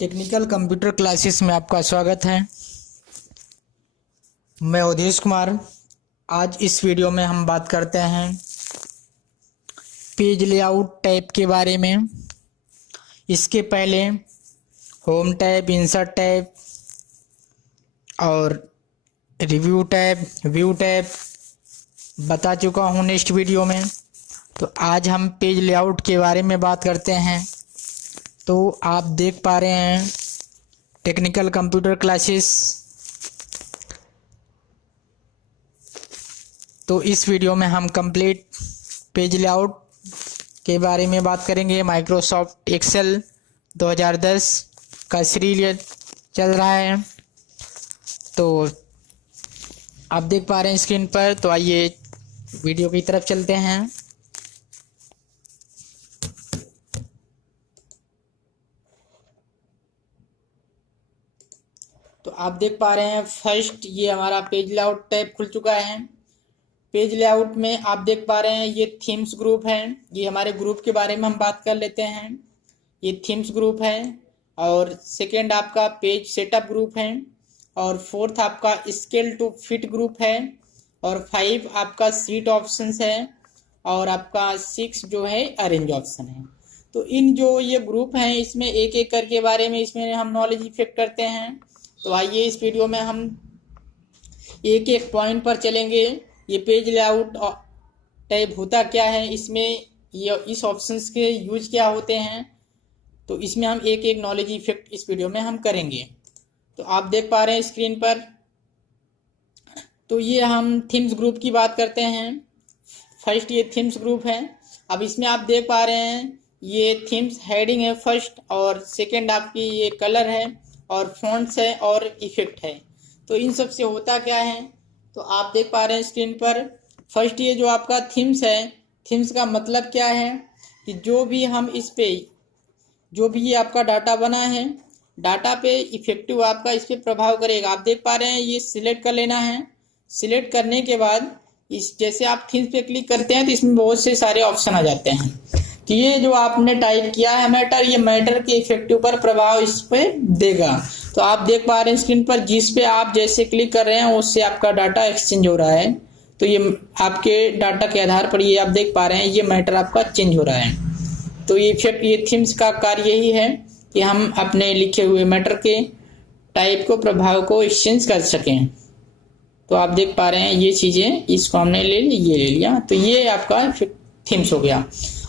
Technical computer classes में आपका स्वागत है। मैं अवधेश कुमार। आज इस वीडियो में हम बात करते हैं पेज लेआउट टैब के बारे में। इसके पहले होम टैब, इंसर्ट टैब और रिव्यू टैब, व्यू टैब बता चुका हूँ नेक्स्ट वीडियो में। तो आज हम पेज लेआउट के बारे में बात करते हैं। तो आप देख पा रहे हैं टेक्निकल कंप्यूटर क्लासेस। तो इस वीडियो में हम कंप्लीट पेज लेआउट के बारे में बात करेंगे। माइक्रोसॉफ्ट एक्सेल 2010 का सीरियल चल रहा है। तो आप देख पा रहे हैं स्क्रीन पर। तो आइए वीडियो की तरफ चलते हैं। तो आप देख पा रहे हैं फर्स्ट ये हमारा पेज लेआउट टैब खुल चुका है। पेज लेआउट में आप देख पा रहे हैं ये थीम्स ग्रुप है। ये हमारे ग्रुप के बारे में हम बात कर लेते हैं। ये थीम्स ग्रुप है और सेकंड आपका पेज सेटअप ग्रुप है और फोर्थ आपका स्केल टू फिट ग्रुप है और 5 आपका सीट ऑप्शंस है और आपका 6 जो है अरेंज ऑप्शन है। तो इन जो ये ग्रुप हैं इसमें एक एक करके बारे में इसमें हम नॉलेज इफेक्ट करते हैं। तो आइए इस वीडियो में हम एक एक पॉइंट पर चलेंगे। ये पेज लेआउट टैब होता क्या है, इसमें ये इस ऑप्शंस के यूज क्या होते हैं, तो इसमें हम एक एक नॉलेज इफेक्ट इस वीडियो में हम करेंगे। तो आप देख पा रहे हैं स्क्रीन पर। तो ये हम थीम्स ग्रुप की बात करते हैं। फर्स्ट ये थीम्स ग्रुप है। अब इसमें आप देख पा रहे हैं ये थीम्स हेडिंग है फर्स्ट और सेकेंड आपकी ये कलर है और फॉन्ट्स है और इफेक्ट है। तो इन सब से होता क्या है, तो आप देख पा रहे हैं स्क्रीन पर। फर्स्ट ये जो आपका थीम्स है, थीम्स का मतलब क्या है कि जो भी हम इस पे जो भी ये आपका डाटा बना है, डाटा पे इफेक्टिव आपका इस पे प्रभाव करेगा। आप देख पा रहे हैं ये सिलेक्ट कर लेना है। सिलेक्ट करने के बाद इस जैसे आप थीम्स पे क्लिक करते हैं तो इसमें बहुत से सारे ऑप्शन आ जाते हैं। तो ये जो आपने टाइप किया है मैटर, ये मैटर के इफेक्टिव पर प्रभाव इस पे देगा। तो आप देख पा रहे हैं स्क्रीन पर जिस पे आप जैसे क्लिक कर रहे हैं उससे आपका डाटा एक्सचेंज हो रहा है। तो ये आपके डाटा के आधार पर ये आप देख पा रहे हैं ये मैटर आपका चेंज हो रहा है। तो ये इफेक्ट ये थीम्स का कार्य यही है कि हम अपने लिखे हुए मैटर के टाइप को प्रभाव को एक्सचेंज कर सकें। तो आप देख पा रहे हैं ये चीजें, इसको हमने ले लिया। तो ये आपका थीम्स हो गया।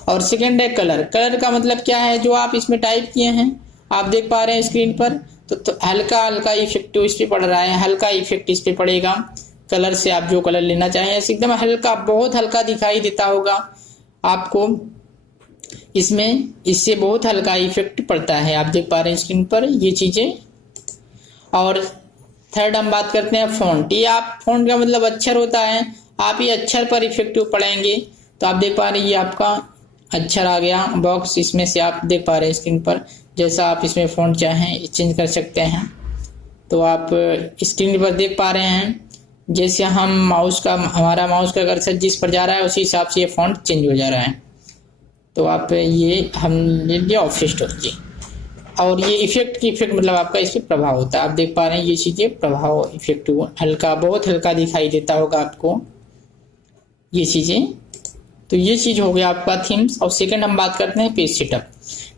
और सेकेंड है कलर। कलर का मतलब क्या है, जो आप इसमें टाइप किए हैं आप देख पा रहे हैं स्क्रीन पर। तो हल्का हल्का इफेक्ट इस पे पड़ रहा है, हल्का इफेक्ट इस पे पड़ेगा। कलर से आप जो कलर लेना चाहें ऐसे एकदम हल्का, बहुत हल्का दिखाई देता होगा आपको इसमें, इससे बहुत हल्का इफेक्ट पड़ता है। आप देख पा रहे हैं स्क्रीन पर ये चीजें। और थर्ड हम बात करते हैं फॉन्ट। ये आप फॉन्ट का मतलब अक्षर होता है, आप ये अक्षर पर इफेक्टिव पड़ेंगे। तो आप देख पा रहे हैं ये आपका अक्षर आ गया बॉक्स, इसमें से आप देख पा रहे हैं स्क्रीन पर। जैसा आप इसमें फॉन्ट चाहें चेंज कर सकते हैं। तो आप स्क्रीन पर देख पा रहे हैं जैसे हम हमारा माउस का कर्सर जिस पर जा रहा है उसी हिसाब से ये फॉन्ट चेंज हो जा रहा है। तो आप ये हम ले लिया ऑफिस जी। और ये इफेक्ट मतलब आपका इस पर प्रभाव होता है। आप देख पा रहे हैं ये चीजें प्रभाव इफेक्टिव हल्का, बहुत हल्का दिखाई देता होगा आपको ये चीजें। तो ये चीज हो गया आपका थीम्स। और सेकंड हम बात करते हैं पेज सेटअप।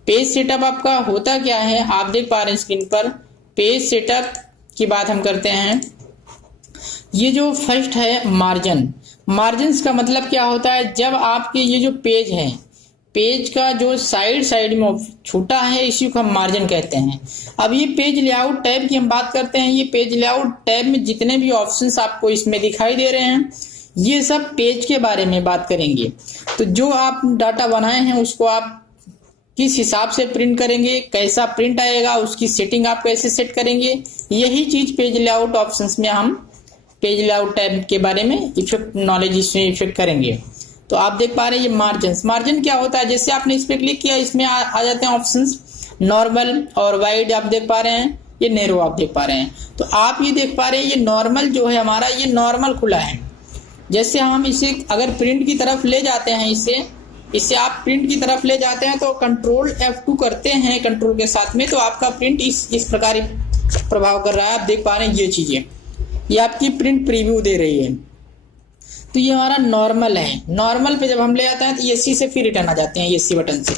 पेज सेटअप आपका होता क्या है, आप देख पा रहे हैं स्क्रीन पर। पेज सेटअप की बात हम करते हैं। ये जो फर्स्ट है मार्जिन। मार्जिन का मतलब क्या होता है, जब आपके ये जो पेज है, पेज का जो साइड में छूटा है इसी को हम मार्जिन कहते हैं। अब ये पेज लेआउट टैब की हम बात करते हैं। ये पेज लेआउट टैब में जितने भी ऑप्शंस आपको इसमें दिखाई दे रहे हैं ये सब पेज के बारे में बात करेंगे। तो जो आप डाटा बनाए हैं उसको आप किस हिसाब से प्रिंट करेंगे, कैसा प्रिंट आएगा, उसकी सेटिंग आप कैसे सेट करेंगे, यही चीज पेज लेआउट ऑप्शंस में हम पेज लेआउट टैब के बारे में इफेक्ट नॉलेज इसमें इफेक्ट करेंगे। तो आप देख पा रहे हैं ये मार्जिन क्या होता है, जैसे आपने इस पे क्लिक किया इसमें आ जाते हैं ऑप्शंस नॉर्मल और वाइड। आप देख पा रहे हैं ये नैरो आप देख पा रहे हैं। तो आप ये देख पा रहे हैं ये नॉर्मल जो है हमारा ये नॉर्मल खुला है। जैसे हम इसे अगर प्रिंट की तरफ ले जाते हैं इसे इसे आप प्रिंट की तरफ ले जाते हैं तो कंट्रोल F2 करते हैं कंट्रोल के साथ में, तो आपका प्रिंट इस प्रकार प्रभाव कर रहा है। आप देख पा रहे हैं ये चीजें, ये आपकी प्रिंट प्रीव्यू दे रही है। तो ये हमारा नॉर्मल है। नॉर्मल पे जब हम ले आते हैं तो एसी से फिर रिटर्न आ जाते हैं, एसी बटन से।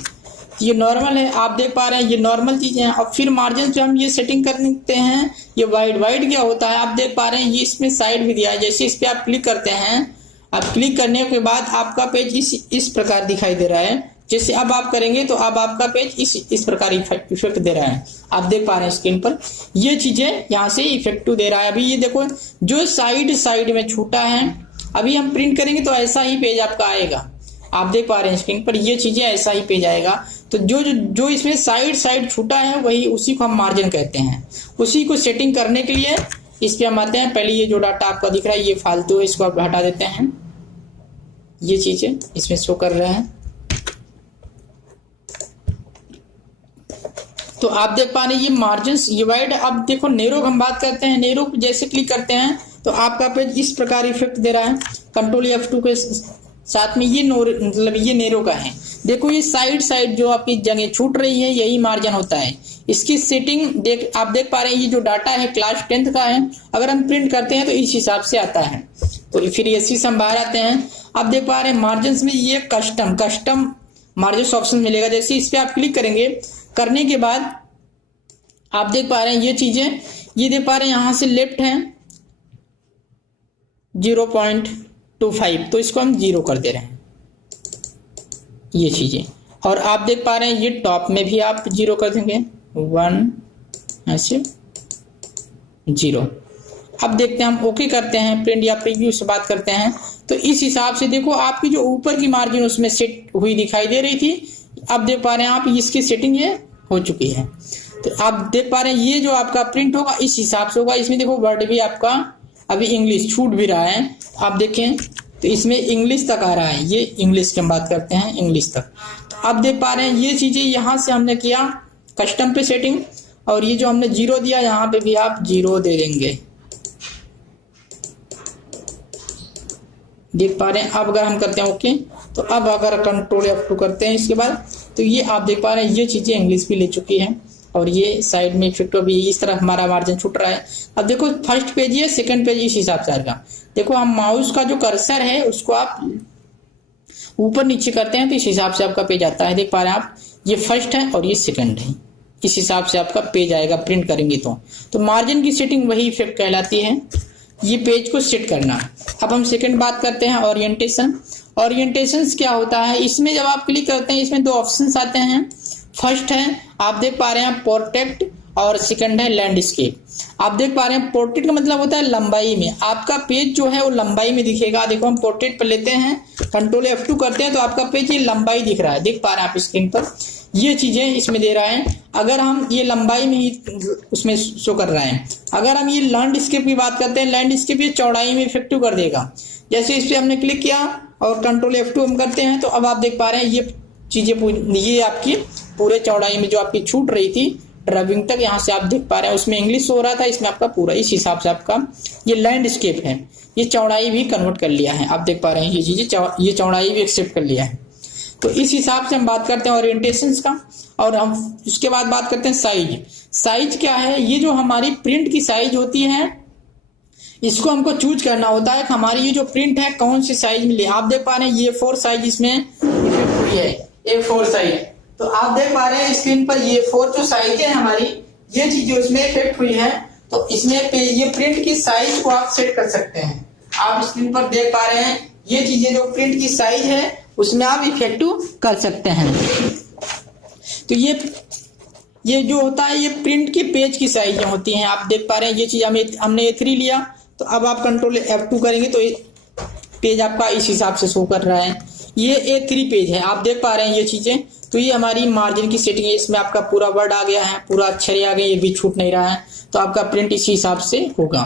ये नॉर्मल है, आप देख पा रहे हैं ये नॉर्मल चीजें हैं। अब फिर मार्जिन पे हम ये सेटिंग कर सकते हैं। ये वाइड क्या होता है, आप देख पा रहे हैं ये इसमें साइड भी दिया है। जैसे इस पे आप क्लिक करते हैं, आप क्लिक करने के बाद आपका पेज इस प्रकार दिखाई दे रहा है। जैसे अब आप करेंगे तो अब आपका पेज इस प्रकार इफेक्ट दे रहा है। आप देख पा रहे हैं स्क्रीन पर ये चीजें यहाँ से इफेक्टिव दे रहा है। अभी ये देखो जो साइड में छूटा है, अभी हम प्रिंट करेंगे तो ऐसा ही पेज आपका आएगा। आप देख पा रहे हैं स्क्रीन पर ये चीजें ऐसा ही पेज आएगा। तो जो इसमें साइड छूटा है वही उसी को हम मार्जिन कहते हैं। उसी को सेटिंग करने के लिए इस पे हम आते हैं। पहले ये जो डाटा आपका दिख रहा है ये फालतू है, इसको आप हटा देते हैं। ये चीजें इसमें शो कर रहे हैं। तो आप देख पा रहे हैं ये मार्जिन ये वाइड। अब देखो नेरो हम बात करते हैं। नेरो जैसे क्लिक करते हैं तो आपका पेज इस प्रकार इफेक्ट दे रहा है। कंट्रोल F2 के साथ में ये मतलब ये नेरो का है। देखो ये साइड जो आपकी जगह छूट रही है यही मार्जिन होता है। इसकी सेटिंग आप देख पा रहे हैं ये जो डाटा है क्लास 10th का है। अगर हम प्रिंट करते हैं तो इस हिसाब से आता है। तो फिर एसी से हम बाहर आते हैं। आप देख पा रहे हैं मार्जिन में ये कस्टम मार्जिन ऑप्शन मिलेगा। जैसे इस पे आप क्लिक करेंगे, करने के बाद आप देख पा रहे हैं ये चीजें, ये देख पा रहे हैं यहाँ से लेफ्ट है 0.25, तो इसको हम 0 कर दे रहे हैं ये चीजें। और आप देख पा रहे हैं ये टॉप में भी आप 0 कर देंगे 1 ऐसे 0। अब देखते हैं हम ओके करते हैं, प्रिंट या प्रीव्यू से बात करते हैं। तो इस हिसाब से देखो आपकी जो ऊपर की मार्जिन उसमें सेट हुई दिखाई दे रही थी, अब देख पा रहे हैं आप इसकी सेटिंग ये हो चुकी है। तो आप देख पा रहे हैं ये जो आपका प्रिंट होगा इस हिसाब से होगा। इसमें देखो वर्ड भी आपका अभी इंग्लिश छूट भी रहा है। आप देखें तो इसमें इंग्लिश तक आ रहा है। ये इंग्लिश की हम बात करते हैं, इंग्लिश तक। तो आप देख पा रहे हैं ये चीजें यहाँ से हमने किया कस्टम पे सेटिंग। और ये जो हमने 0 दिया यहाँ पे भी आप 0 दे देंगे। देख पा रहे हैं। अब अगर हम करते हैं ओके, तो अब अगर कंट्रोल F2 करते हैं इसके बाद, तो ये आप देख पा रहे हैं ये चीजें इंग्लिश भी ले चुकी है। और ये साइड में इफेक्ट भी इस तरह हमारा मार्जिन छूट रहा है। अब देखो फर्स्ट पेज है, सेकंड पेज इस हिसाब से आएगा। देखो हम माउस का जो कर्सर है उसको आप ऊपर नीचे करते हैं तो इस हिसाब से आपका पेज आता है। देख पा रहे हैं आप ये फर्स्ट है और ये सेकंड है। इस हिसाब से आपका पेज आएगा प्रिंट करेंगे तो मार्जिन की सेटिंग वही इफेक्ट कहलाती है, ये पेज को सेट करना। अब हम सेकंड बात करते हैं ओरिएंटेशन। ओरिएंटेशन क्या होता है, इसमें जब आप क्लिक करते हैं इसमें 2 ऑप्शंस आते हैं। फर्स्ट है आप देख पा रहे हैं पोर्ट्रेट और सेकंड है लैंडस्केप। आप देख पा रहे हैं पोर्ट्रेट का मतलब होता है लंबाई में, आपका पेज जो है वो लंबाई में दिखेगा। देखो हम पोर्ट्रेट पर लेते हैं, कंट्रोल F2 करते हैं तो आपका पेज ये लंबाई दिख रहा है। देख पा रहे हैं आप स्क्रीन पर ये चीजें इसमें दे रहा है। अगर हम ये लंबाई में ही उसमें शो कर रहा है। अगर हम ये लैंडस्केप की बात करते हैं, लैंडस्केप ये चौड़ाई में इफेक्टिव कर देगा। जैसे इस पर हमने क्लिक किया और कंट्रोल F2 हम करते हैं तो अब आप देख पा रहे हैं ये चीजें ये आपकी पूरे चौड़ाई में जो आपकी छूट रही थी ड्राइविंग तक, यहाँ से आप देख पा रहे हैं उसमें इंग्लिश हो रहा था, इसमें आपका पूरा इस हिसाब से आपका ये लैंडस्केप है, ये चौड़ाई भी कन्वर्ट कर लिया है। आप देख पा रहे हैं ये चीजें ये चौड़ाई भी एक्सेप्ट कर लिया है। तो इस हिसाब से हम बात करते हैं ओरिएंटेशन का। और हम उसके बाद बात करते हैं साइज। साइज क्या है, ये जो हमारी प्रिंट की साइज होती है इसको हमको चूज करना होता है कि हमारी ये जो प्रिंट है कौन सी साइज में ले। आप देख पा रहे हैं ये 4 साइज इसमें इफेक्ट हुई है, A4 साइज। तो आप देख पा रहे हैं स्क्रीन पर ये 4 जो साइज है हमारी ये चीजें उसमें इफेक्ट हुई है। तो इसमें ये प्रिंट की साइज को आप सेट कर सकते हैं। आप स्क्रीन पर देख पा रहे हैं ये चीजें जो प्रिंट की साइज है उसमें आप इफेक्टिव कर सकते हैं। तो ये जो होता है ये प्रिंट की पेज की साइज होती हैं। आप देख पा रहे हैं ये चीज हमने A3 लिया, तो अब आप कंट्रोल F2 करेंगे तो पेज आपका इस हिसाब से शो कर रहा है। ये A3 पेज है, आप देख पा रहे हैं ये चीजें। तो ये हमारी मार्जिन की सेटिंग है, इसमें आपका पूरा वर्ड आ गया है, पूरा अक्षर आ गए, ये भी छूट नहीं रहा है। तो आपका प्रिंट इसी हिसाब से होगा।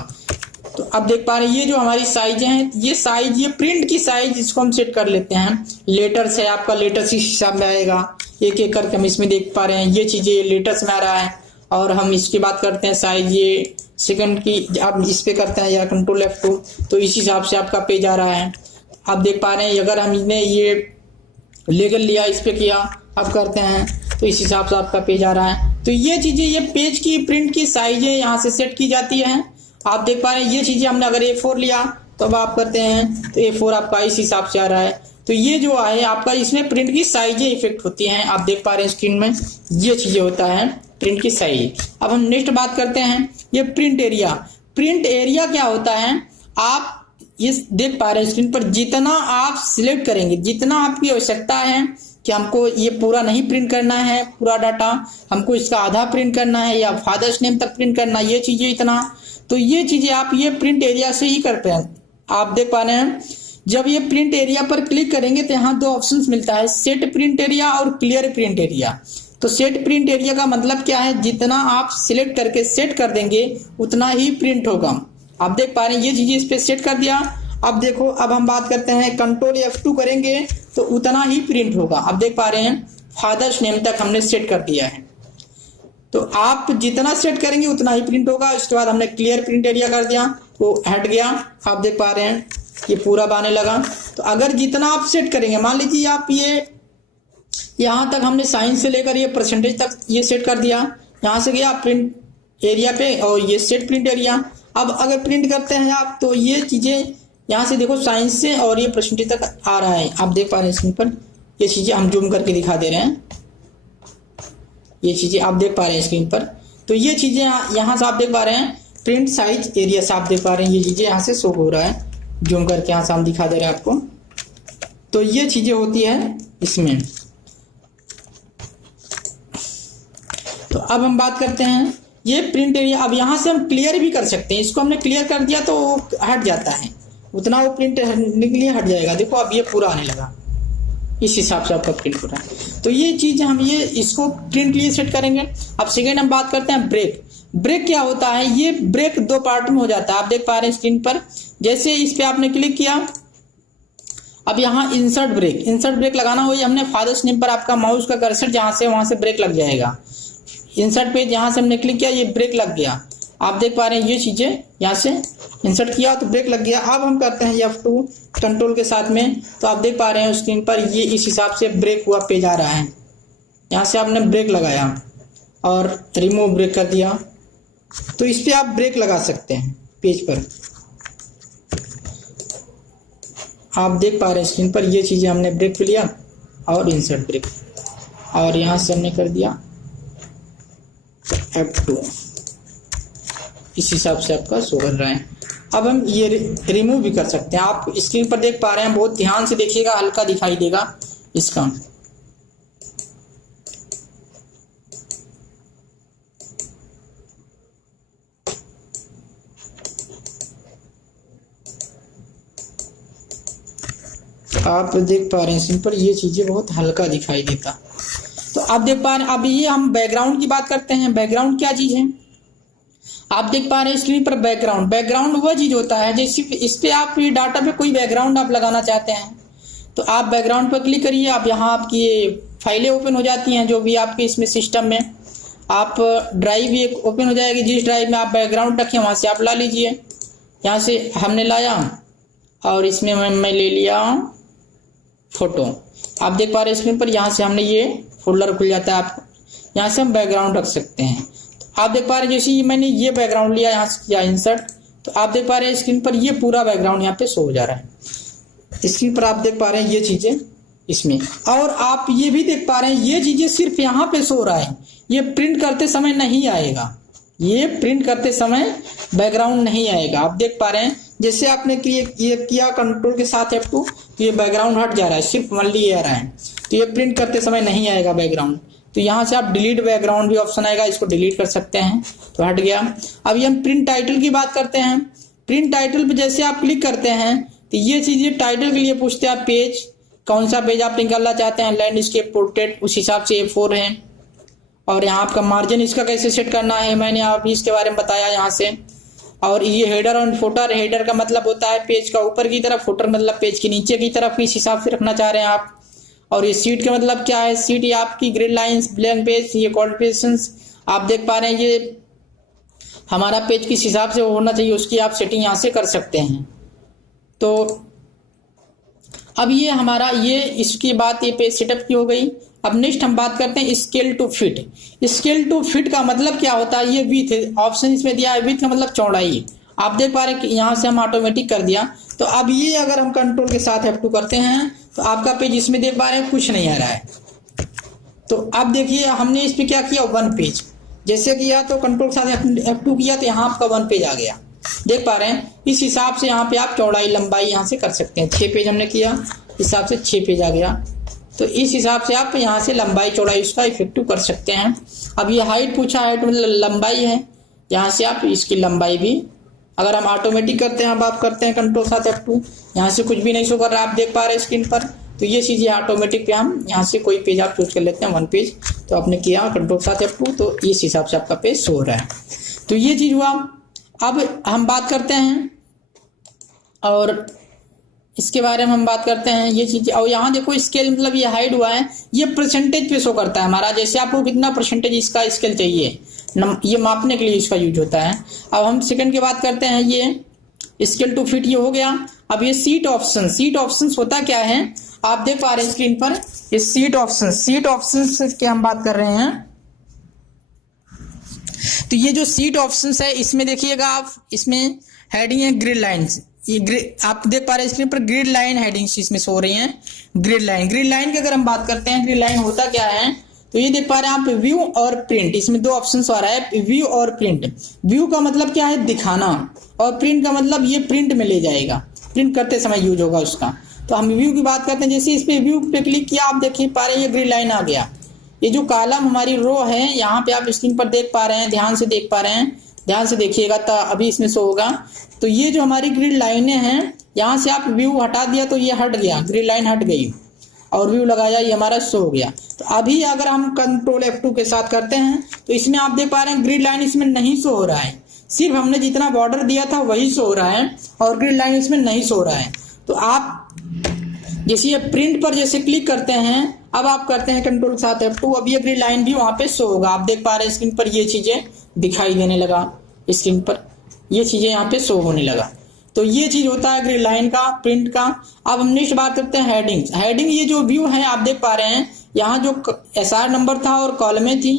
तो अब देख पा रहे हैं ये जो हमारी साइज है, ये साइज ये प्रिंट की साइज इसको हम सेट कर लेते हैं। लेटर्स है आपका, लेटर्स इस हिसाब में आएगा, एक एक करके हम इसमें देख पा रहे हैं ये चीजें लेटर्स में आ रहा है। और हम इसकी बात करते हैं साइज ये सेकंड की, आप इस पे करते हैं या कंट्रोल F2 तो इस हिसाब से आपका पेज आ रहा है। आप देख पा रहे हैं अगर हम इन्हें ये लेबल लिया, इस पे किया, अब करते हैं तो इस हिसाब से आपका पेज आ रहा है। तो ये चीजें, ये पेज की प्रिंट की साइजें यहाँ से सेट की जाती है। आप देख पा रहे हैं ये चीजें हमने अगर A4 लिया तो अब आप करते हैं तो A4 आपका इस हिसाब से आ रहा है। तो ये जो है आपका, इसमें प्रिंट की साइजें इफेक्ट होती हैं। आप देख पा रहे हैं स्क्रीन में ये चीजें होता है प्रिंट की साइज। अब हम नेक्स्ट बात करते हैं ये प्रिंट एरिया। प्रिंट एरिया क्या होता है, आप ये देख पा रहे हैं स्क्रीन पर, जितना आप सिलेक्ट करेंगे, जितना आपकी आवश्यकता है कि हमको ये पूरा नहीं प्रिंट करना है पूरा डाटा, हमको इसका आधा प्रिंट करना है या फादर्स नेम तक प्रिंट करना है, ये चीजें इतना, तो ये चीजें आप ये प्रिंट एरिया से ही करते हैं। आप देख पा रहे हैं जब ये प्रिंट एरिया पर क्लिक करेंगे तो यहाँ दो ऑप्शंस मिलता है, सेट प्रिंट एरिया और क्लियर प्रिंट एरिया। तो सेट प्रिंट एरिया का मतलब क्या है, जितना आप सिलेक्ट करके सेट कर देंगे उतना ही प्रिंट होगा। आप देख पा रहे हैं ये चीजें इस पे सेट कर दिया। अब देखो, अब हम बात करते हैं कंट्रोल F2 करेंगे तो उतना ही प्रिंट होगा। अब देख पा रहे हैं फादर्स नेम तक हमने सेट कर दिया है, तो आप जितना सेट करेंगे उतना ही प्रिंट होगा। उसके बाद हमने क्लियर प्रिंट एरिया कर दिया तो हट गया। आप देख पा रहे हैं ये पूरा आने लगा। तो अगर जितना आप सेट करेंगे, मान लीजिए आप ये यहाँ तक हमने साइन से लेकर ये परसेंटेज तक ये सेट कर दिया, यहाँ से गया प्रिंट एरिया पे और ये सेट प्रिंट एरिया। अब अगर प्रिंट करते हैं आप तो ये चीजें यहाँ से देखो साइंस से और ये परसेंटेज तक आ रहा है। आप देख पा रहे हैं स्क्रीन पर ये चीजें हम जूम करके दिखा दे रहे हैं, ये चीजें आप देख पा रहे हैं स्क्रीन पर। तो ये चीजें यहाँ से आप देख पा रहे हैं प्रिंट साइज एरिया से आप देख पा रहे हैं ये चीजें यहाँ से शो हो रहा है, जूम करके यहाँ से हम दिखा दे रहे हैं आपको। तो ये चीजें होती है इसमें। तो अब हम बात करते हैं ये प्रिंट एरिया। अब यहाँ से हम क्लियर भी कर सकते हैं, इसको हमने क्लियर कर दिया तो हट जाता है, उतना वो प्रिंट हटने के लिए हट जाएगा। देखो अब ये पूरा आने लगा, इस हिसाब से आपका प्रिंट हो रहा है। तो ये चीज हम ये इसको प्रिंट के लिए सेट करेंगे। अब सेकेंड हम बात करते हैं ब्रेक। ब्रेक क्या होता है, ये ब्रेक दो पार्ट में हो जाता है। आप देख पा रहे हैं स्क्रीन पर, जैसे इस पे आपने क्लिक किया, अब यहाँ इंसर्ट ब्रेक लगाना हो, हमने फादर्स नेम पर आपका माउस का कर्सर जहां से वहां से ब्रेक लग जाएगा। इंसर्ट पेज यहाँ से हमने क्लिक किया, ये ब्रेक लग गया। आप देख पा रहे हैं ये चीजें यहाँ से इंसर्ट किया तो ब्रेक लग गया। अब हम करते हैं F2 कंट्रोल के साथ में, तो आप देख पा रहे हैं स्क्रीन पर ये इस हिसाब से ब्रेक हुआ पेज आ रहा है। यहाँ से आपने ब्रेक लगाया और रिमूव ब्रेक कर दिया, तो इस पे आप ब्रेक लगा सकते हैं पेज पर। आप देख पा रहे हैं स्क्रीन पर ये चीजें हमने ब्रेक पे लिया और इंसर्ट ब्रेक, और यहाँ से हमने कर दिया F2, इस हिसाब से आपका शो कर रहा है। अब हम ये रिमूव भी कर सकते हैं। आप स्क्रीन पर देख पा रहे हैं, बहुत ध्यान से देखिएगा, हल्का दिखाई देगा इसका। आप देख पा रहे हैं स्क्रीन पर ये चीजें बहुत हल्का दिखाई देता। तो आप देख पा रहे हैं, अब ये हम बैकग्राउंड की बात करते हैं। बैकग्राउंड क्या चीज है, आप देख पा रहे हैं स्क्रीन पर बैकग्राउंड वह चीज होता है जैसे इस पे आप डाटा पे कोई बैकग्राउंड आप लगाना चाहते हैं तो आप बैकग्राउंड पर क्लिक करिए। आप यहाँ आपकी ये फाइलें ओपन हो जाती हैं जो भी आपके इसमें सिस्टम में, आप ड्राइव एक ओपन हो जाएगी, जिस ड्राइव में आप बैकग्राउंड रखें वहां से आप ला लीजिए। यहाँ से हमने लाया और इसमें मैं ले लिया फोटो। आप देख पा रहे हैं स्क्रीन पर, यहाँ से हमने ये फोल्डर खुल जाता है। आप यहाँ से हम बैकग्राउंड रख सकते हैं। आप देख पा रहे हैं जैसे मैंने ये बैकग्राउंड लिया, यहाँ से किया इंसर्ट, तो आप देख पा रहे हैं स्क्रीन पर ये पूरा बैकग्राउंड यहाँ पे शो हो जा रहा है। स्क्रीन पर आप देख पा रहे हैं ये चीजें इसमें, और आप ये भी देख पा रहे हैं ये चीजें सिर्फ यहाँ पे शो रहा है, ये प्रिंट करते समय नहीं आएगा, ये प्रिंट करते समय बैकग्राउंड नहीं आएगा। आप देख पा रहे हैं जैसे आपने ये किया कंट्रोल के साथ F2 तो ये बैकग्राउंड हट जा रहा है, सिर्फ ओनली आ रहा है, तो ये प्रिंट करते समय नहीं आएगा बैकग्राउंड। तो यहाँ से आप डिलीट बैकग्राउंड भी ऑप्शन आएगा, इसको डिलीट कर सकते हैं, तो हट गया। अब ये हम प्रिंट टाइटल की बात करते हैं। प्रिंट टाइटल पे जैसे आप क्लिक करते हैं तो ये चीजें टाइटल के लिए पूछते हैं, आप पेज कौन सा पेज आप निकालना चाहते हैं, लैंडस्केप, पोर्ट्रेट, उस हिसाब से A4 है। और यहाँ आपका मार्जिन इसका कैसे सेट करना है मैंने अभी इसके बारे में बताया यहाँ से। और ये हेडर और फुटर, हेडर का मतलब होता है पेज का ऊपर की तरफ, फुटर मतलब पेज के नीचे की तरफ, इस हिसाब से रखना चाह रहे हैं आप। और ये सीट का मतलब क्या है, सीट ये आपकी ग्रिड लाइंस, ब्लैंक पेज, ये कॉल्पिशंस आप देख पा रहे हैं, ये हमारा पेज किस हिसाब से होना चाहिए उसकी आप सेटिंग यहाँ से कर सकते हैं। तो अब ये हमारा ये इसकी बात ये पेज सेटअप की हो गई। अब नेक्स्ट हम बात करते हैं scale to fit. Scale to fit का मतलब क्या होता है, ये विथ ऑप्शन इसमें दिया है, विथ का मतलब चौड़ाई। आप देख पा रहे हैं कि यहाँ से हम ऑटोमेटिक कर दिया। तो अब ये अगर हम कंट्रोल के साथ F2 करते हैं तो आपका पेज इसमें देख पा रहे हैं कुछ नहीं आ रहा है। तो अब देखिए हमने इस पे क्या किया, 1 पेज जैसे किया, तो कंट्रोल के साथ F2 किया तो यहाँ आपका 1 पेज आ गया। देख पा रहे हैं इस हिसाब से यहाँ पे आप चौड़ाई लंबाई यहाँ से कर सकते हैं। 6 पेज हमने किया, इस हिसाब से 6 पेज आ गया। तो इस हिसाब से आप यहाँ से लंबाई चौड़ाई उसका इफेक्टिव कर सकते हैं। अब ये हाइट पूछा, हाइट मतलब लंबाई है, यहाँ से आप इसकी लंबाई भी अगर हम ऑटोमेटिक करते हैं, अब आप करते हैं कंट्रोल साथ F2, यहाँ से कुछ भी नहीं शो कर रहा, आप देख पा रहे हैं स्क्रीन पर। तो ये चीज़ें ऑटोमेटिक पे हम यहाँ से कोई पेज आप चूज कर लेते हैं, 1 पेज, तो आपने किया कंट्रोल साथ F2, तो इस हिसाब से आपका पेज शो हो रहा है। तो ये चीज़ हुआ। अब हम बात करते हैं और इसके बारे में हम बात करते हैं ये चीज़। और यहाँ देखो स्केल मतलब ये हाइड हुआ है, ये परसेंटेज पे शो करता है हमारा, जैसे आपको कितना परसेंटेज इसका स्केल चाहिए ये मापने के लिए इसका यूज होता है। अब हम सेकंड की बात करते हैं, ये स्केल टू फिट ये हो गया। अब ये सीट ऑप्शन होता क्या है, आप देख पा रहे हैं स्क्रीन पर, ये सीट ऑप्शन की हम बात कर रहे हैं। तो ये जो सीट ऑप्शंस है इसमें देखिएगा आप, इसमें हेडिंग है ग्रिड लाइन्स, ये आप देख पा रहे हैं स्क्रीन पर ग्रिड लाइन हेडिंग्स इसमें सो रही हैं। ग्रिड लाइन की अगर हम बात करते हैं, ग्रिड लाइन होता क्या है, तो ये देख पा रहे हैं आप व्यू और प्रिंट, इसमें 2 ऑप्शंस आ रहा है, व्यू और प्रिंट। व्यू का मतलब क्या है, दिखाना, और प्रिंट का मतलब ये प्रिंट में ले जाएगा, प्रिंट करते समय यूज होगा उसका। तो हम व्यू की बात करते हैं, जैसे इस पे व्यू पे क्लिक किया, आप देख पा रहे हैं ये ग्रिड लाइन आ गया। ये जो कॉलम हमारी रो है यहाँ पे आप स्क्रीन पर देख पा रहे हैं, ध्यान से देख पा रहे हैं, ध्यान से देखिएगा तो अभी इसमें शो होगा। तो ये जो हमारी ग्रिड लाइनें हैं, यहाँ से आप व्यू हटा दिया तो ये हट गया, ग्रिड लाइन हट गई, और व्यू लगाया ये हमारा शो हो गया। तो अभी अगर हम कंट्रोल F2 के साथ करते हैं तो इसमें आप देख पा रहे हैं ग्रिड लाइन इसमें नहीं शो हो रहा है, सिर्फ हमने जितना बॉर्डर दिया था वही शो हो रहा है, और ग्रिड लाइन इसमें नहीं शो हो रहा है। तो आप जैसे ये प्रिंट पर जैसे क्लिक करते हैं, अब आप करते हैं कंट्रोल के साथ F2, अब ये ग्रिड लाइन भी वहां पे शो होगा। आप देख पा रहे हैं स्क्रीन पर ये चीजें दिखाई देने लगा, स्क्रीन पर ये चीजें यहाँ पे शो होने लगा। तो ये चीज होता है ग्रिड लाइन का, प्रिंट का। अब हम नेक्स्ट बात करते हैं हेडिंग। ये जो व्यू है आप देख पा रहे हैं, यहाँ जो SR नंबर था और कॉलमें थी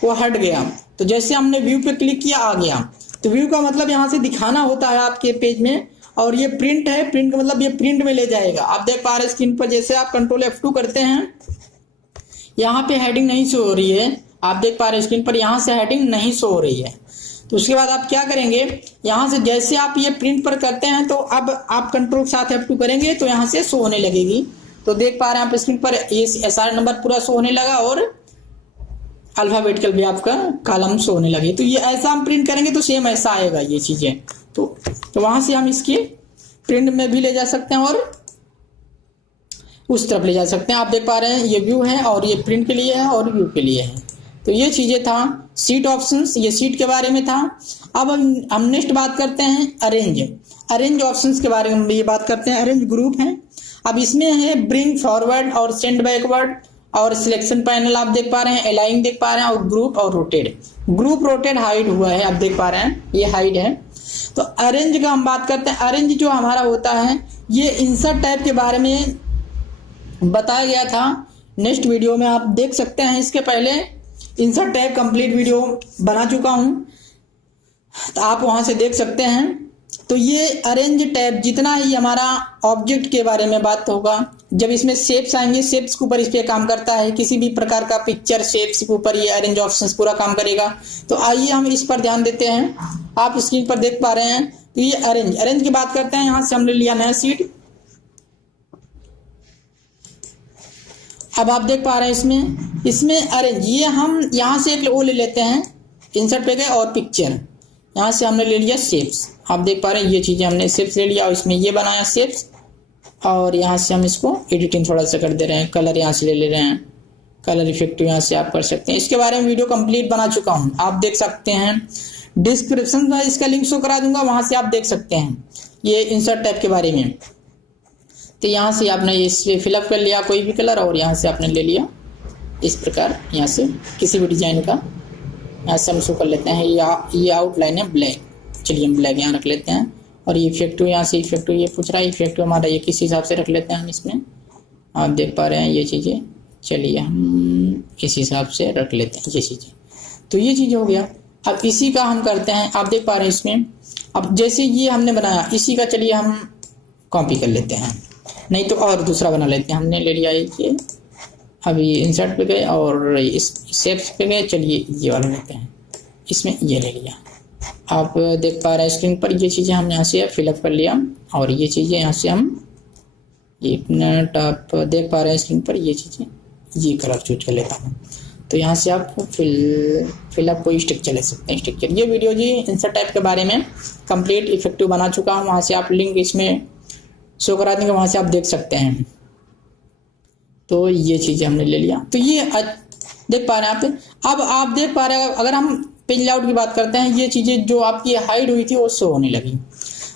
वो हट गया। तो जैसे हमने व्यू पे क्लिक किया आ गया। तो व्यू का मतलब यहाँ से दिखाना होता है आपके पेज में, और ये प्रिंट है, प्रिंट का मतलब ये प्रिंट में ले जाएगा। आप देख पा रहे हैं स्क्रीन पर, जैसे आप कंट्रोल F2 करते हैं, यहाँ पे हेडिंग नहीं शो हो रही है, आप देख पा रहे हैं स्क्रीन पर, यहाँ से हेडिंग नहीं शो हो रही है। तो उसके बाद आप क्या करेंगे, यहाँ से जैसे आप ये प्रिंट पर करते हैं तो अब आप कंट्रोल के साथ F2 करेंगे तो यहाँ से शो होने लगेगी। तो देख पा रहे हैं आप स्क्रीन पर ये SR नंबर पूरा शो होने लगा, और अल्फाबेटिकल भी आपका कॉलम शो होने लगे। तो ये ऐसा हम प्रिंट करेंगे तो सेम ऐसा आएगा ये चीजें। तो वहां से हम इसके प्रिंट में भी ले जा सकते हैं और उस तरफ ले जा सकते हैं। आप देख पा रहे हैं ये व्यू है, और ये प्रिंट के लिए है और व्यू के लिए है। तो ये चीजें था सीट ऑप्शंस, ये सीट के बारे में था। अब हम नेक्स्ट बात करते हैं अरेंज ऑप्शंस के बारे में ये बात करते हैं। अरेंज ग्रुप है। अब इसमें है ब्रिंग फॉरवर्ड और सेंड बैकवर्ड और सिलेक्शन पैनल आप देख पा रहे हैं, अलाइन देख पा रहे हैं, और ग्रुप और रोटेट। ग्रुप रोटेट हाइड हुआ है, आप देख पा रहे हैं ये हाइड है। तो अरेंज का हम बात करते हैं। अरेंज जो हमारा होता है, ये इंसर्ट टाइप के बारे में बताया गया था नेक्स्ट वीडियो में, आप देख सकते हैं। इसके पहले इंसर्ट टैब कंप्लीट वीडियो बना चुका हूं, तो आप वहां से देख सकते हैं। तो ये अरेंज टैब जितना ही हमारा ऑब्जेक्ट के बारे में बात होगा, जब इसमें शेप्स आएंगे, शेप्स के ऊपर इस पे काम करता है, किसी भी प्रकार का पिक्चर शेप्स के ऊपर ये अरेंज ऑप्शंस पूरा काम करेगा। तो आइए हम इस पर ध्यान देते हैं। आप स्क्रीन पर देख पा रहे हैं, तो ये अरेंज की बात करते हैं। यहाँ से हमने लिया नया सीट। अब आप देख पा रहे हैं इसमें अरेंज, ये हम यहाँ से एक वो ले लेते हैं, इंसर्ट पे गए और पिक्चर, यहाँ से हमने ले लिया शेप्स। आप देख पा रहे हैं ये चीजें हमने शेप्स ले लिया और इसमें ये बनाया शेप्स, और यहाँ से हम इसको एडिटिंग थोड़ा सा कर दे रहे हैं, कलर यहाँ से ले रहे हैं, कलर इफेक्टिव यहाँ से आप कर सकते हैं। इसके बारे में वीडियो कंप्लीट बना चुका हूँ, आप देख सकते हैं। डिस्क्रिप्शन में इसका लिंक शो करा दूंगा, वहां से आप देख सकते हैं ये इंसर्ट टाइप के बारे में। तो यहाँ से आपने इसे फिलअप कर लिया कोई भी कलर, और यहाँ से आपने ले लिया इस प्रकार, यहाँ से किसी भी डिजाइन का यहाँ से हम शो कर लेते हैं। ये आउटलाइन है ब्लैक, चलिए हम ब्लैक यहाँ रख लेते हैं, और ये इफेक्टिव यहाँ से इफेक्टिव ये पूछ रहा है, इफेक्टिव हमारा ये किस हिसाब से रख लेते हैं हम इसमें, आप देख पा रहे हैं ये चीज़ें। चलिए हम इस हिसाब से रख लेते हैं ये चीज़ें। तो ये चीज़ हो गया। अब इसी का हम करते हैं, आप देख पा रहे हैं इसमें। अब जैसे ये हमने बनाया इसी का, चलिए हम कॉपी कर लेते हैं, नहीं तो और दूसरा बना लेते हैं। हमने ले लिया ये, अभी इंसर्ट पे गए और इस शेप्स पे गए, चलिए ये वाला लेते हैं, इसमें ये ले लिया। आप देख पा रहे हैं स्क्रीन पर ये चीज़ें हम यहाँ से फिलअप कर लिया, और ये चीज़ें यहाँ से हम एक मिनट, आप देख पा रहे हैं स्क्रीन पर ये चीज़ें, ये कलर चूज कर लेता हूँ। तो यहाँ से आप फिलअप कोई स्ट्रक्चर ले सकते हैं, स्ट्रक्चर। ये वीडियो जी इंसर्ट टाइप के बारे में कंप्लीट इफेक्टिव बना चुका हूँ, वहाँ से आप लिंक इसमें शो करा देंगे, वहाँ से आप देख सकते हैं। तो ये चीज़ें हमने ले लिया, तो ये देख पा रहे हैं आप। अब आप देख पा रहे हैं, अगर हम पेज लेआउट की बात करते हैं, ये चीज़ें जो आपकी हाइड हुई थी वो शो होने लगी।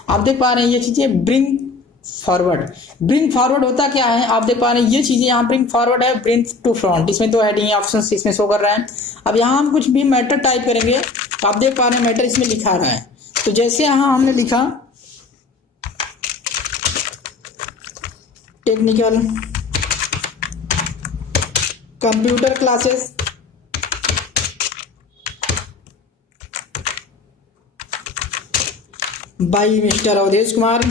आप देख पा रहे हैं ये चीज़ें ब्रिंग फॉरवर्ड होता क्या है, आप देख पा रहे हैं ये चीज़ें यहाँ ब्रिंग फॉरवर्ड है, ब्रिंग टू फ्रंट, इसमें तो हेडिंग ऑप्शंस इसमें शो कर रहा है। अब यहाँ हम कुछ भी मैटर टाइप करेंगे, तो आप देख पा रहे हैं मैटर इसमें लिखा रहा है। तो जैसे यहाँ हमने लिखा technical computer classes by mister Awadhesh Kumar,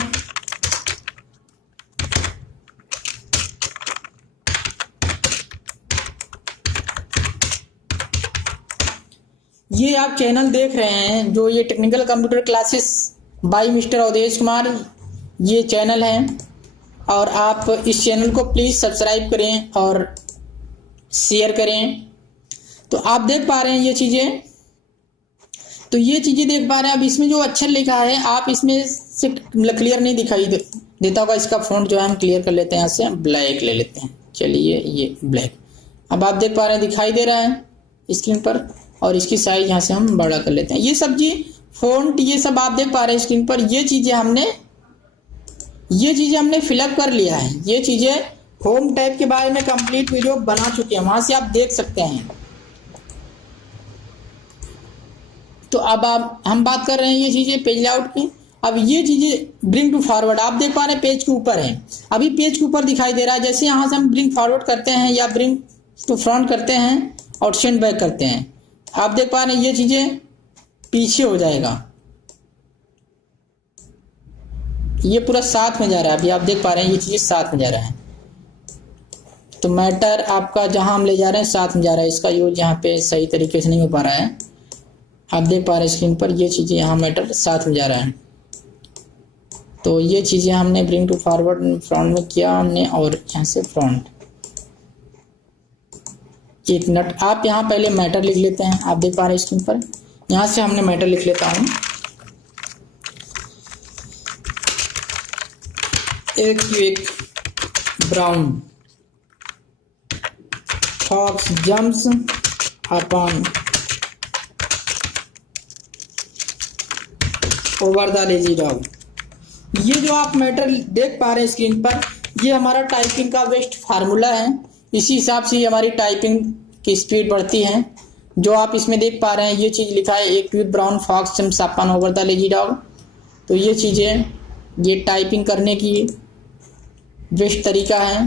ये आप चैनल देख रहे हैं जो ये technical computer classes by mister Awadhesh Kumar, ये चैनल है। और आप इस चैनल को प्लीज़ सब्सक्राइब करें और शेयर करें। तो आप देख पा रहे हैं ये चीज़ें, तो ये चीज़ें देख पा रहे हैं। अब इसमें जो अक्षर लिखा है आप इसमें से क्लियर नहीं दिखाई देता होगा, इसका फ़ॉन्ट जो है हम क्लियर कर लेते हैं, यहाँ से ब्लैक ले लेते हैं। चलिए ये ब्लैक, अब आप देख पा रहे हैं दिखाई दे रहा है स्क्रीन पर, और इसकी साइज यहाँ से हम बड़ा कर लेते हैं। ये सब जी फ़ॉन्ट ये सब आप देख पा रहे हैं स्क्रीन पर, ये चीज़ें हमने फिलअप कर लिया है। ये चीज़ें होम टैब के बारे में कंप्लीट वीडियो बना चुके हैं, वहाँ से आप देख सकते हैं। तो अब हम बात कर रहे हैं ये चीज़ें पेज लेआउट की। अब ये चीज़ें ब्रिंग टू फॉरवर्ड आप देख पा रहे हैं पेज के ऊपर है, अभी पेज के ऊपर दिखाई दे रहा है। जैसे यहाँ से हम ब्रिंग फॉरवर्ड करते हैं या ब्रिंग टू फ्रंट करते हैं और सेंड बैक करते हैं, आप देख पा रहे हैं ये चीज़ें पीछे हो जाएगा, ये पूरा साथ में जा रहा है। अभी आप देख पा रहे हैं ये चीज़ें साथ में जा रहा है। तो मैटर आपका जहां हम ले जा रहे हैं साथ में जा रहा है, इसका यूज यहाँ पे सही तरीके से नहीं हो पा रहा है। आप देख पा रहे हैं स्क्रीन पर ये चीज़ें यहाँ मैटर साथ में जा रहा है। तो ये चीज़ें हमने ब्रिंग टू फॉरवर्ड फ्रंट में किया हमने, और यहाँ से फ्रंट। एक मिनट, आप यहाँ पहले मैटर लिख लेते हैं। आप देख पा रहे हैं स्क्रीन पर, यहाँ से हमने मैटर लिख लेता हूँ। एक brown fox jumps upon over the lazy dog. ये जो आप मैटर देख पा रहे हैं स्क्रीन पर, ये हमारा टाइपिंग का बेस्ट फार्मूला है। इसी हिसाब से हमारी टाइपिंग की स्पीड बढ़ती है। जो आप इसमें देख पा रहे हैं ये चीज़ लिखा है, एक cute brown fox jumps upon over the lazy dog. तो ये चीज़ें ये टाइपिंग करने की बेस्ट तरीका है।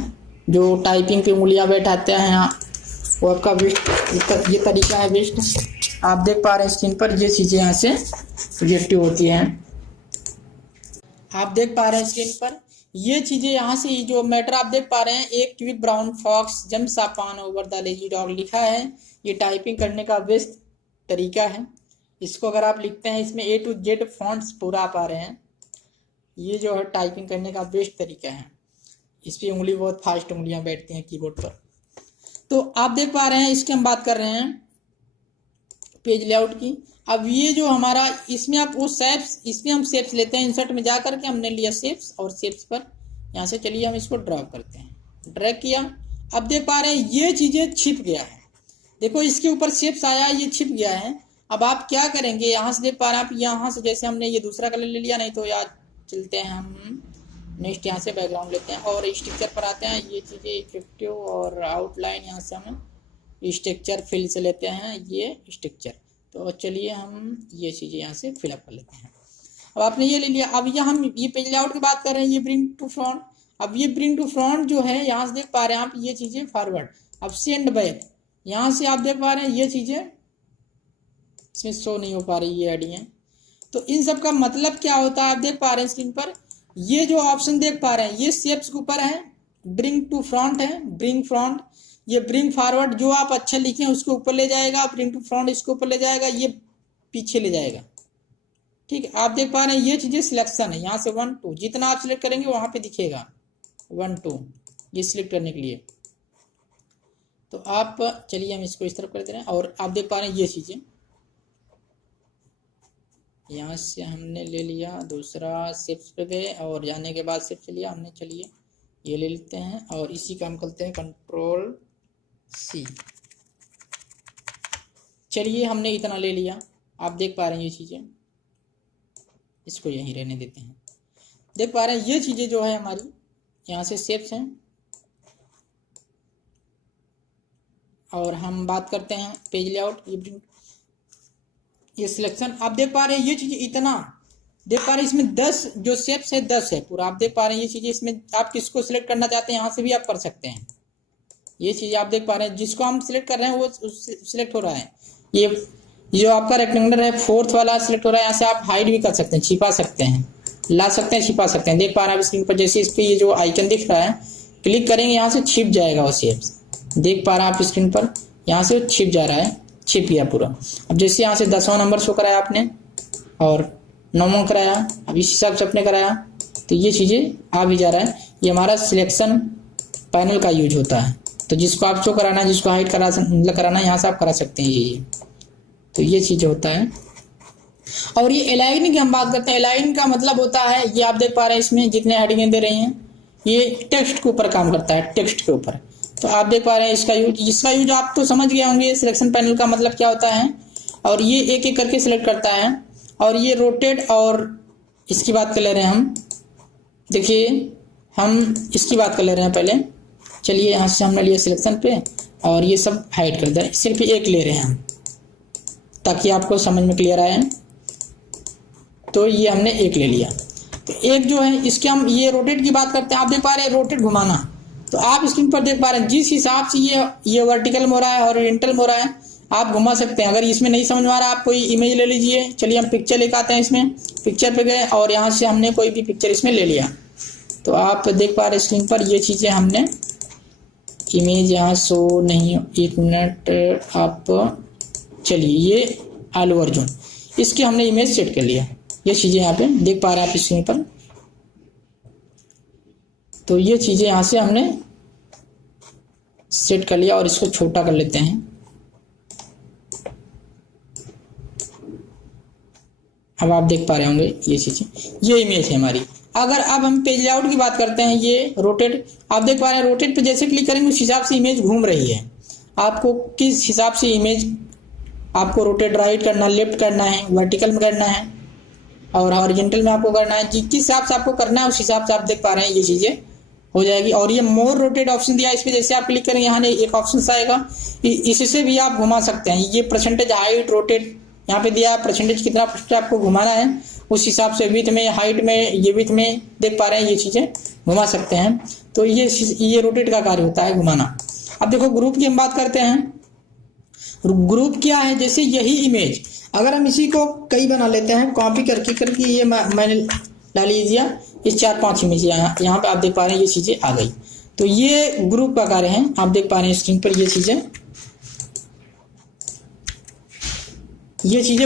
जो टाइपिंग पे उंगलियां बैठाते हैं यहाँ, वो आपका बेस्ट ये तरीका है बेस्ट। आप देख पा रहे हैं स्क्रीन पर ये चीज़ें यहाँ से रिएक्टिव होती हैं। आप देख पा रहे हैं स्क्रीन पर ये चीज़ें यहाँ से जो मैटर आप देख पा रहे हैं, एक quick brown fox jumps upon over the lazy dog लिखा है। ये टाइपिंग करने का बेस्ट तरीका है। इसको अगर आप लिखते हैं इसमें A to Z फॉन्ट्स पूरा आप आ रहे हैं। ये जो है टाइपिंग करने का बेस्ट तरीका है। इस पर उंगली बहुत फास्ट उंगलियां बैठती हैं कीबोर्ड पर। तो आप देख पा रहे हैं इसकी हम बात कर रहे हैं पेज लेआउट की। अब ये जो हमारा इसमें आप वो शेप्स, इसमें हम शेप्स लेते हैं। इंसर्ट में जा करके हमने लिया शेप्स, और शेप्स पर यहाँ से चलिए हम इसको ड्रैग करते हैं। ड्रैग किया, अब देख पा रहे हैं ये चीज़ें छिप गया है। देखो इसके ऊपर शेप्स आया, ये छिप गया है। अब आप क्या करेंगे, यहाँ से देख पा रहे हैं आप, यहाँ से जैसे हमने ये दूसरा कलर ले लिया, नहीं तो यार चलते हैं हम नेक्स्ट यहाँ से बैकग्राउंड लेते हैं और स्ट्रक्चर पर आते हैं। ये चीज़ें इफेक्टिव और आउटलाइन, यहाँ से हम स्ट्रक्चर फिल से लेते हैं ये स्ट्रक्चर। तो चलिए हम ये चीज़ें यहाँ से फिलअप कर लेते हैं। अब आपने ये ले लिया। अब यहाँ हम ये पेज लेआउट की बात कर रहे हैं, ये ब्रिंग टू फ्रंट। अब ये ब्रिंग टू फ्रंट जो है, यहाँ से देख पा रहे हैं आप ये चीजें फॉरवर्ड। अब सेंड बैक, यहाँ से आप देख पा रहे हैं ये चीजें इसमें शो नहीं हो पा रही ये आईडियाँ। तो इन सब का मतलब क्या होता है आप देख पा रहे हैं स्क्रीन पर, ये जो ऑप्शन देख पा रहे हैं ये शेप्स के ऊपर है, ब्रिंग टू फ्रंट है, ब्रिंग फ्रंट, ये ब्रिंग फॉरवर्ड जो आप अच्छा लिखे हैं उसके ऊपर ले जाएगा, ब्रिंग टू फ्रंट इसके ऊपर ले जाएगा, ये पीछे ले जाएगा। ठीक है, आप देख पा रहे हैं ये चीजें सिलेक्शन है, यहाँ से 1 2 जितना आप सिलेक्ट करेंगे वहां पे दिखेगा 1 2 ये सिलेक्ट करने के लिए। तो आप चलिए हम इसको इस तरफ कर दे रहे हैं और आप देख पा रहे हैं ये चीजें यहाँ से हमने ले लिया, दूसरा शिफ्ट पे गए और जाने के बाद शिफ्ट लिया हमने। चलिए ये ले लेते हैं और इसी का हम करते हैं कंट्रोल सी। चलिए हमने इतना ले लिया, आप देख पा रहे हैं ये चीजें, इसको यहीं रहने देते हैं। देख पा रहे हैं ये चीजें जो है हमारी यहाँ से शेप्स हैं। और हम बात करते हैं पेज लेआउट, ये सिलेक्शन। आप देख पा रहे हैं ये चीजें इतना देख पा रहे हैं, इसमें 10 जो शेप्स है 10 है पूरा। आप देख पा रहे हैं ये चीजें, इसमें आप किसको सिलेक्ट करना चाहते हैं यहाँ से भी आप कर सकते हैं। ये चीज आप देख पा रहे हैं, जिसको हम सिलेक्ट कर रहे हैं वो सिलेक्ट हो रहा है। ये जो आपका रेक्टेंगुलर है 4th वाला सिलेक्ट हो रहा है, यहाँ से आप हाइड भी कर सकते हैं, छिपा सकते हैं, ला सकते हैं, छिपा सकते हैं। देख पा रहे हैं स्क्रीन पर जैसे इस पर ये जो आइकन दिख रहा है क्लिक करेंगे यहाँ से छिप जाएगा वो शेप्स। देख पा रहे हैं आप स्क्रीन पर यहाँ से छिप जा रहा है, छिप गया पूरा। अब जैसे यहाँ से 10वां नंबर शो कराया आपने और 9वां कराया, अब इस हिसाब से आपने कराया तो ये चीजें आ भी जा रहा है। ये हमारा सिलेक्शन पैनल का यूज होता है। तो जिसको आप शो कराना है, जिसको हाइड कराना है यहाँ से आप करा सकते हैं ये। तो ये चीज होता है। और ये अलाइनिंग की हम बात करते हैं, अलाइन का मतलब होता है ये आप देख पा रहे हैं इसमें जितने हेडिंग दे रहे हैं ये टेक्स्ट के ऊपर काम करता है, टेक्स्ट के ऊपर। तो आप देख पा रहे हैं इसका यूज आप तो समझ गए होंगे सिलेक्शन पैनल का मतलब क्या होता है। और ये एक एक करके सिलेक्ट करता है। और ये रोटेट, और इसकी बात कर ले रहे हैं हम, देखिए हम इसकी बात कर ले रहे हैं पहले। चलिए यहाँ से हमने लिया सिलेक्शन पे और ये सब हाइड कर दें, सिर्फ एक ले रहे हैं हम ताकि आपको समझ में क्लियर आए। तो ये हमने एक ले लिया। तो एक जो है इसके हम ये रोटेट की बात करते हैं। आप देख पा रहे हैं रोटेट घुमाना, तो आप स्क्रीन पर देख पा रहे हैं जिस हिसाब से ये वर्टिकल में हो रहा है, हॉरिजॉन्टल में हो रहा है, आप घुमा सकते हैं। अगर इसमें नहीं समझ में आ रहा आप कोई इमेज ले लीजिए। चलिए हम पिक्चर लेकर आते हैं, इसमें पिक्चर पे गए और यहाँ से हमने कोई भी पिक्चर इसमें ले लिया। तो आप देख पा रहे हैं स्क्रीन पर ये चीजें हमने इमेज यहाँ शो नहीं, 1 मिनट आप, चलिए ये आलू अर्जुन, इसके हमने इमेज सेट कर लिया। ये चीजें यहाँ पे देख पा रहे हैं आप स्क्रीन पर। तो ये चीजें यहाँ से हमने सेट कर लिया और इसको छोटा कर लेते हैं। अब आप देख पा रहे होंगे ये चीजें, ये इमेज है हमारी। अगर अब हम पेज लेआउट की बात करते हैं, ये रोटेट, आप देख पा रहे हैं रोटेट पे जैसे क्लिक करेंगे उस हिसाब से इमेज घूम रही है। आपको किस हिसाब से इमेज आपको रोटेट, राइट करना, लेफ्ट करना है, वर्टिकल में करना है और हॉरिजॉन्टल में आपको करना है, जिस हिसाब से आपको करना है उस हिसाब से आप देख पा रहे हैं ये चीजें हो जाएगी। और ये मोर रोटेट ऑप्शन दिया है, इस पे जैसे आप क्लिक करेंगे यहाँ एक ऑप्शन आएगा, इससे भी आप घुमा सकते हैं। ये परसेंटेज हाइट रोटेट यहाँ पे दिया, परसेंटेज कितना परसेंट आपको घुमाना है उस हिसाब से विड्थ में, हाइट में, ये विड्थ में देख पा रहे हैं ये चीजें घुमा सकते हैं। तो ये रोटेट का कार्य होता है घुमाना। अब देखो ग्रुप की हम बात करते हैं। ग्रुप क्या है, जैसे यही इमेज अगर हम इसी को कई बना लेते हैं, कॉपी करके ये मैंने डाल लीजिए इस 4-5 इमेज यहाँ पे आप देख पा रहे हैं ये चीजें आ गई। तो ये ग्रुप का कार्य है। आप देख पा रहे हैं स्क्रीन पर ये चीजें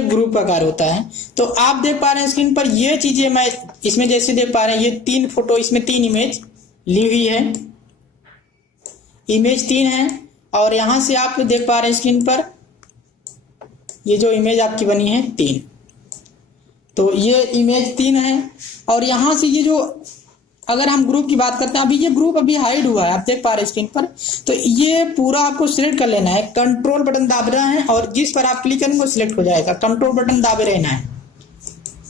ग्रुप का कार्य होता है। तो आप देख पा रहे हैं स्क्रीन पर ये चीजें मैं इसमें जैसे देख पा रहे हैं ये 3 फोटो, इसमें 3 इमेज ली हुई है, इमेज 3 है। और यहां से आप देख पा रहे हैं स्क्रीन पर ये जो इमेज आपकी बनी है 3, तो ये इमेज 3 है। और यहां से ये जो अगर हम ग्रुप की बात करते हैं, अभी ये ग्रुप अभी हाइड हुआ है, आप देख पा रहे हैं स्क्रीन पर। तो ये पूरा आपको सिलेक्ट कर लेना है, कंट्रोल बटन दाबना है और जिस पर आप क्लिक करेंगे वो सिलेक्ट हो जाएगा, कंट्रोल बटन दाबे रहना है।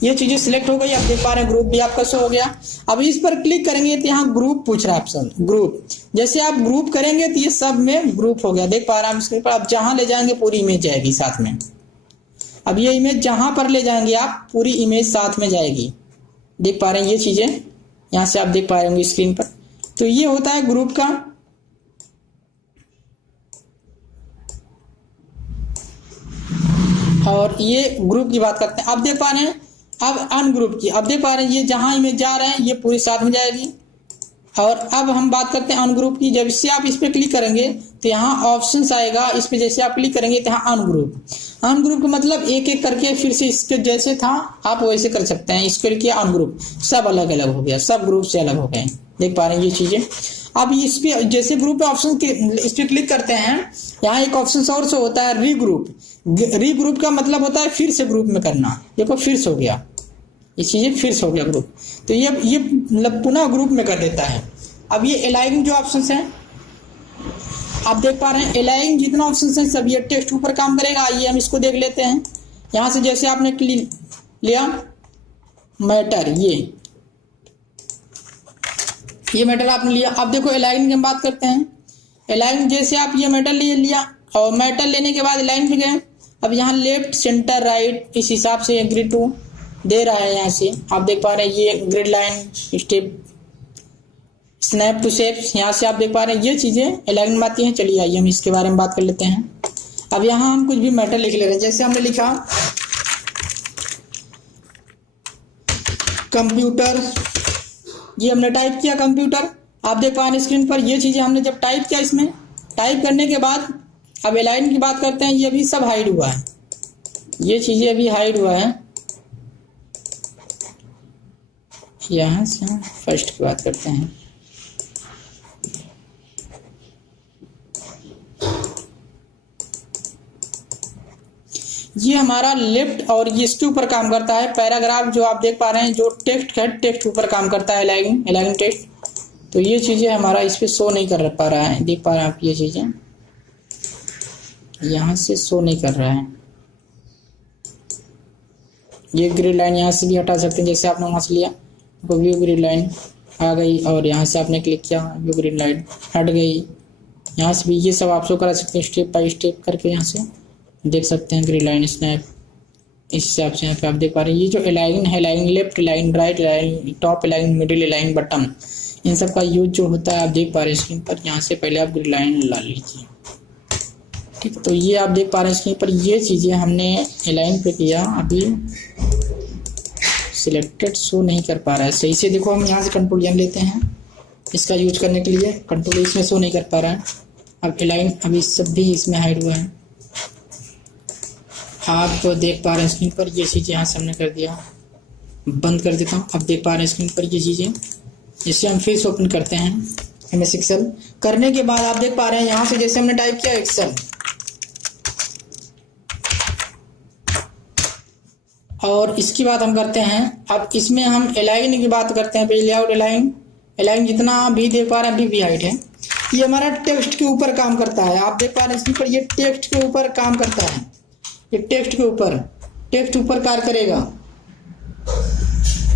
ये चीजें सिलेक्ट हो गई, आप देख पा रहे हैं ग्रुप भी आपका शो हो गया। अब इस पर क्लिक करेंगे तो यहाँ ग्रुप पूछ रहा है ऑप्शन, ग्रुप। जैसे आप ग्रुप करेंगे तो ये सब में ग्रुप हो गया, देख पा रहे हैं स्क्रीन पर। अब जहां ले जाएंगे पूरी इमेज जाएगी साथ में। अब ये इमेज जहां पर ले जाएंगे आप, पूरी इमेज साथ में जाएगी। देख पा रहे हैं ये चीजें, यहां से आप देख पा रहे होंगे स्क्रीन पर। तो ये होता है ग्रुप का। और ये ग्रुप की बात करते हैं। अब देख पा रहे हैं अब अनग्रुप की। अब देख पा रहे हैं ये जहां इमेज जा रहे हैं ये पूरी साथ में जाएगी। और अब हम बात करते हैं अनग्रुप की। जब इससे आप इस पे क्लिक करेंगे तो यहाँ ऑप्शंस आएगा, इस पे जैसे आप क्लिक करेंगे तो यहाँ अनग्रुप। अनग्रुप का मतलब एक एक करके फिर से इसके जैसे था आप वैसे कर सकते हैं। इसके लिए अनग्रुप, सब अलग अलग हो गया, सब ग्रुप से अलग हो गए। देख पा रहे हैं ये चीजें। अब इस पे जैसे ग्रुप पे ऑप्शन इस पे क्लिक करते हैं, यहाँ एक ऑप्शन और से होता है रीग्रुप। रीग्रुप का मतलब होता है फिर से ग्रुप में करना। देखो फिर से हो गया, ये चीजें फिर से हो गया ग्रुप। तो ये मतलब पुनः ग्रुप में कर देता है। अब ये अलाइन जो ऑप्शंस हैं आप देख पा रहे हैं, अलाइन जितना ऑप्शंस हैं सब ये टेक्स्ट ऊपर काम करेगा। आइए हम इसको देख लेते हैं। यहां से जैसे आपने लिया मैटर, ये मैटर आपने लिया। अब देखो अलाइन की हम बात करते हैं। अलाइन जैसे आप ये मैटर लिया और मैटर लेने के बाद अलाइन पे गए। अब यहाँ लेफ्ट सेंटर राइट इस हिसाब से ग्रिड टू दे रहा है। यहाँ से आप देख पा रहे हैं ये grid line, step, snap to shapes, यहाँ से आप देख पा रहे हैं ये चीजें अलाइन में आती हैं। चलिए आइए हम इसके बारे में बात कर लेते हैं। अब यहाँ हम कुछ भी मैटर लिख ले रहे हैं। जैसे हमने लिखा कंप्यूटर, ये हमने टाइप किया कंप्यूटर। आप देख पा रहे हैं स्क्रीन पर ये चीजें हमने जब टाइप किया, इसमें टाइप करने के बाद अब अलाइन की बात करते हैं। ये अभी सब हाइड हुआ है, ये चीजें अभी हाइड हुआ है। यहां से हम फर्स्ट की बात करते हैं। ये हमारा लेफ्ट और ये इसके ऊपर काम करता है। पैराग्राफ जो आप देख पा रहे हैं, जो टेक्स्ट है टेक्स्ट ऊपर काम करता है, अलाइन टेक्स्ट। तो ये चीजें हमारा इस पे शो नहीं कर पा रहा है। देख पा रहे हैं आप ये चीजें यहां से शो नहीं कर रहा है। ये ग्रिड लाइन यहाँ से भी हटा सकते हैं। जैसे आपने वहां से लिया तो व्यू ग्रिड लाइन आ गई और यहाँ से आपने क्लिक किया व्यू ग्रिड लाइन हट गई। यहाँ से भी ये सब आप शो करा सकते हैं स्टेप बाय स्टेप करके। यहाँ से देख सकते हैं ग्रिड लाइन, स्नैप, इस हिसाब से यहाँ पे आप देख पा रहे हैं। ये जो अलाइन है, align left align, right align, top align, middle align, button, इन सब का यूज जो होता है आप देख पा रहे हैं स्क्रीन पर। यहाँ से पहले आप ग्रिड लाइन ला लीजिए, ठीक। तो ये आप देख पा रहे हैं स्क्रीन पर, ये चीजें हमने अलाइन पे किया। अभी सिलेक्टेड शो नहीं कर पा रहा है सही से। देखो हम यहाँ से कंट्रोल एम लेते हैं इसका यूज करने के लिए। कंट्रोल इसमें शो नहीं कर पा रहा है। अब अलाइन अभी सब भी इसमें हाइड हुआ है। आप देख पा रहे हैं स्क्रीन पर ये चीज़ें यहाँ से हमने कर दिया। बंद कर देता हूँ। अब देख पा रहे हैं स्क्रीन पर ये चीज़ें। जैसे हम फिर से ओपन करते हैं MS एक्सेल, करने के बाद आप देख पा रहे हैं यहाँ से जैसे हमने टाइप किया एक्सेल, और इसकी बात हम करते हैं। अब इसमें हम अलाइन की बात करते हैं। पेज लेआउट अलाइन जितना भी देख पा रहे हैं अभी भी हाइट है। ये हमारा टेक्स्ट के ऊपर काम करता है। आप देख पा रहे हैं इसके ऊपर, ये टेक्स्ट के ऊपर काम करता है। ये टेक्स्ट के ऊपर, टेक्स्ट ऊपर कार्य करेगा।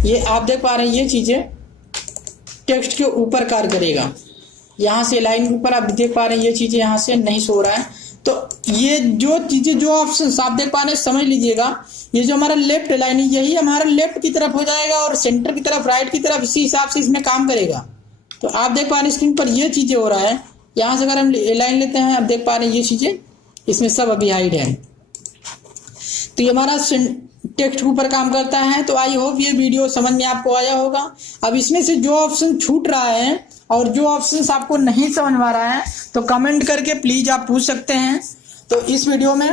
ये आप देख पा रहे हैं ये चीजें टेक्स्ट के ऊपर कार्य करेगा। यहाँ से लाइन के ऊपर आप देख पा रहे हैं ये चीजें यहाँ से नहीं सो रहा है। तो ये जो चीजें, जो ऑप्शन आप देख पा रहे हैं, समझ लीजिएगा ये जो हमारा लेफ्ट लाइन है यही हमारा लेफ्ट की तरफ हो जाएगा और सेंटर की तरफ, राइट की तरफ, इसी हिसाब से इसमें काम करेगा। तो आप देख पा रहे हैं स्क्रीन पर ये चीजें हो रहा है। यहाँ से अगर हम लाइन लेते हैं, आप देख पा रहे हैं ये चीजें इसमें सब अभी हाइड है। तो ये हमारा टेक्स्ट के ऊपर काम करता है। तो आई होप ये वीडियो समझ में आपको आया होगा। अब इसमें से जो ऑप्शन छूट रहा है और जो ऑप्शन आपको नहीं समझ में आ रहा है तो कमेंट करके प्लीज आप पूछ सकते हैं। तो इस वीडियो में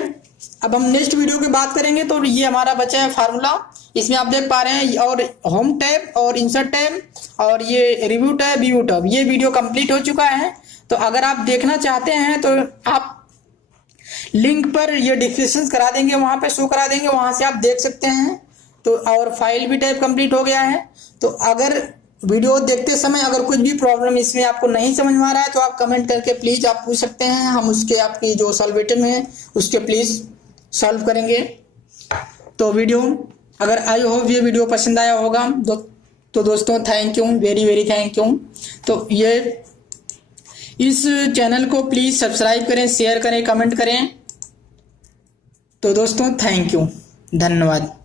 अब हम नेक्स्ट वीडियो की बात करेंगे। तो ये हमारा बचा है फार्मूला, इसमें आप देख पा रहे हैं, और होम टैब और इंसर्ट टैब और ये रिव्यू टैब, व्यू टैब, ये वीडियो कंप्लीट हो चुका है। तो अगर आप देखना चाहते हैं तो आप लिंक पर ये डिस्क्रिप्शन करा देंगे, वहां पे शो करा देंगे, वहां से आप देख सकते हैं। तो और फाइल भी टाइप कंप्लीट हो गया है। तो अगर वीडियो देखते समय अगर कुछ भी प्रॉब्लम इसमें आपको नहीं समझ में आ रहा है तो आप कमेंट करके प्लीज आप पूछ सकते हैं। हम उसके आपकी जो सॉल्यूशन है उसके प्लीज सॉल्व करेंगे। तो वीडियो अगर आई होप ये वीडियो पसंद आया होगा तो दोस्तों thank you, very very thank you. तो ये इस चैनल को प्लीज सब्सक्राइब करें, शेयर करें, कमेंट करें। तो दोस्तों थैंक यू। धन्यवाद।